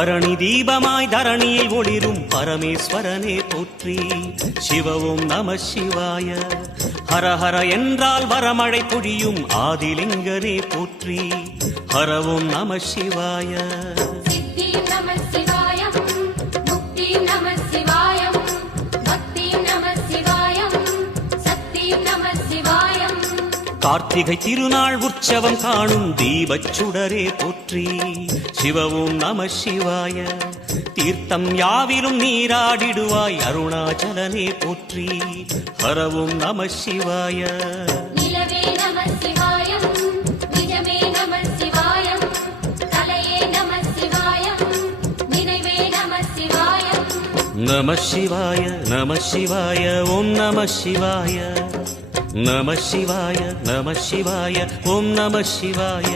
பரணி தீபமாய் தரணியை ஒளிரும் பரமேஸ்வரனே போற்றி. சிவ ஓம் நம சிவாய. ஹர ஹர என்றால் வரமழை பொழியும் ஆதிலிங்கனே போற்றி. ஹர ஓம் நம சிவாய. சித்தி நம சிவாயம், முக்தி நம சிவாயம், பக்தி நம சிவாயம், சக்தி நம சிவாயம். கார்த்திகை திருநாள் உற்சவம் காணும் தீபச் சுடரே போற்றி. சிவ ஓம் நம சிவாய. தீர்த்தம் யாவிலும் நீராடிடுவாய் அருணாச்சலனே போற்றி. ஹர ஓம் நம சிவாய. நிலவே நம சிவாயம், நிஜமே நம சிவாயம், தலையே நம சிவாயம், நினைவே நம சிவாயம். நம சிவாய நம சிவாய ஓம் நம சிவாய. நம சிவாய நம சிவாய ஓம் நம சிவாய.